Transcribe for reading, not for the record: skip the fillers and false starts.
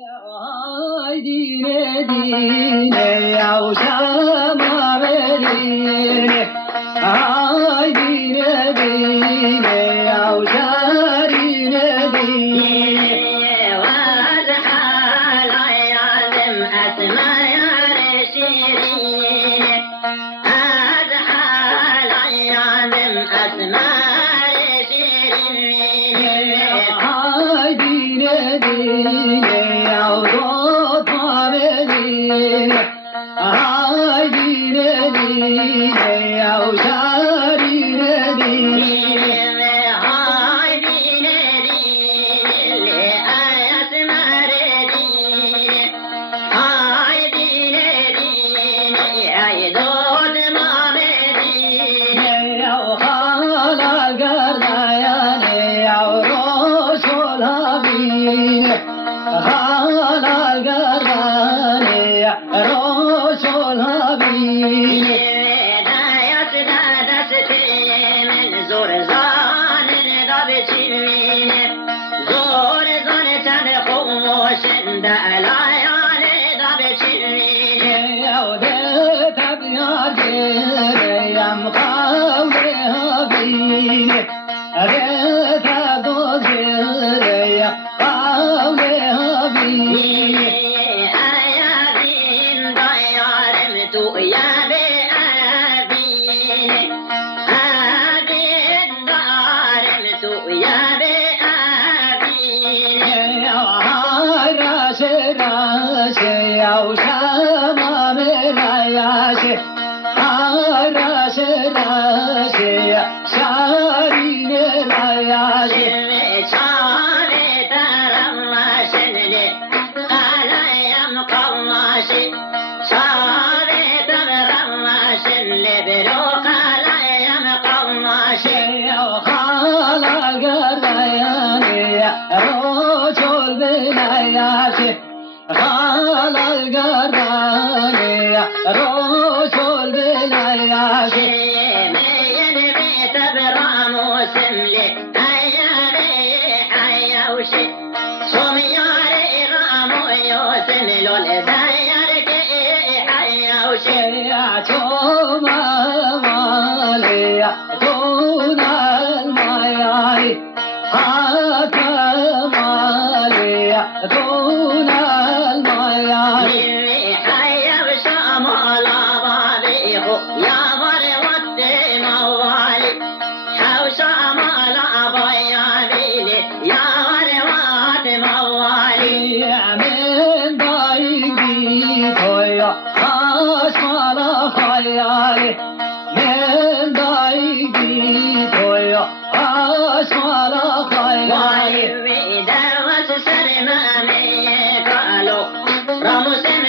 Ay dine dine yavşama verine. Ay dine dine yavşarine dine. وازحال عيادم أسماء رشيرين أزحال عيادم أسماء رشيرين Ay dine dine yavşama verine. Ay dine dine yavşarine dine. هاي دين دين لآيات مردين هاي دين دين عيدود ما مدين يا خالا قرداياني يا رسول هبين خالا قرداني يا رسول هبين دايات دادستي من زرزان ربتين زور زور تدخوش دلایان ربتين يا وديت ابيض يم قولي هبين ريت دوزير يا قولي هبين آيابين ضيارمت يا بأبين آبين ضارمت يا بأبين يا راسي راسي يا وسامة من عياشي راسي راسي يا شاري من عياشي شاري ترمشن لي علي مقماشي شاري ترمشن لي بروق علي مقماشي يا خالا القردياني يا رجل من عياشي خالا القرداني يا رجل من عياشي مين بيت براموسم لي أيامي حيوشي صمياري رامو يوسم لول زيارك حيوشي يا توما مالي يا دون المياري هاتا مالي يا دون المياري حيوش مالا بابيخو يا مروت موالي حوش مالا بيابيلي يا مروت موالي يا من ضايقي تويا اسمع خيالي من ضايقي تويا اسمع خيالي ويدا وسسر مامي قالوا رمسن